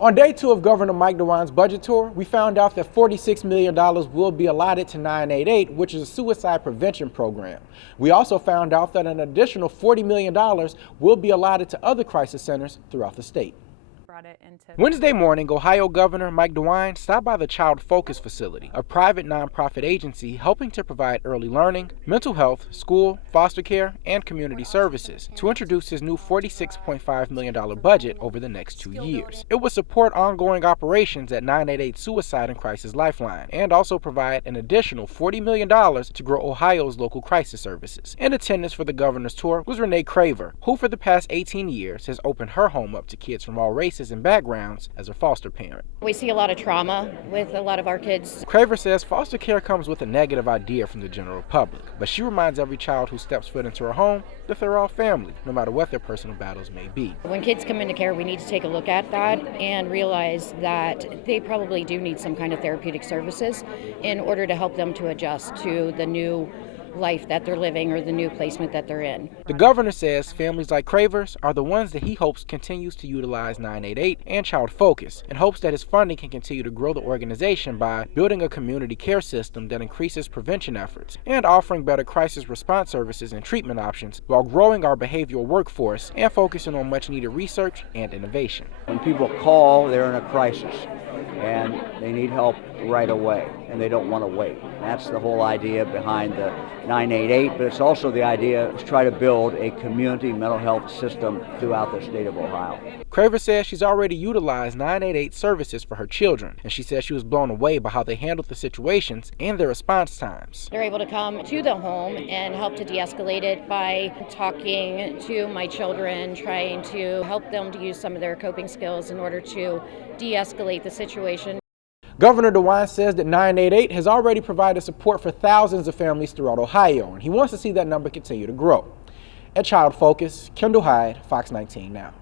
On day 2 of Governor Mike DeWine's budget tour, we found out that $46 million will be allotted to 988, which is a suicide prevention program. We also found out that an additional $40 million will be allotted to other crisis centers throughout the state. Wednesday morning, Ohio Governor Mike DeWine stopped by the Child Focus Facility, a private nonprofit agency helping to provide early learning, mental health, school, foster care, and community services, to introduce his new $46.5 million budget over the next 2 years. It will support ongoing operations at 988 Suicide and Crisis Lifeline, and also provide an additional $40 million to grow Ohio's local crisis services. In attendance for the governor's tour was Renee Craver, who for the past 18 years has opened her home up to kids from all races and backgrounds as a foster parent. We see a lot of trauma with a lot of our kids. Craver says foster care comes with a negative idea from the general public, but she reminds every child who steps foot into her home that they're all family, no matter what their personal battles may be. When kids come into care, we need to take a look at that and realize that they probably do need some kind of therapeutic services in order to help them to adjust to the new life that they're living or the new placement that they're in. The governor says families like Craver's are the ones that he hopes continues to utilize 988 and Child Focus, and hopes that his funding can continue to grow the organization by building a community care system that increases prevention efforts and offering better crisis response services and treatment options while growing our behavioral workforce and focusing on much needed research and innovation. When people call, they're in a crisis and they need help right away and they don't want to wait. That's the whole idea behind the 988, but it's also the idea to try to build a community mental health system throughout the state of Ohio. Craver says she's already utilized 988 services for her children, and she says she was blown away by how they handled the situations and their response times. They're able to come to the home and help to de-escalate it by talking to my children, trying to help them to use some of their coping skills in order to de-escalate the situation. Governor DeWine says that 988 has already provided support for thousands of families throughout Ohio, and he wants to see that number continue to grow. At Child Focus, Kendall Hyde, Fox 19 Now.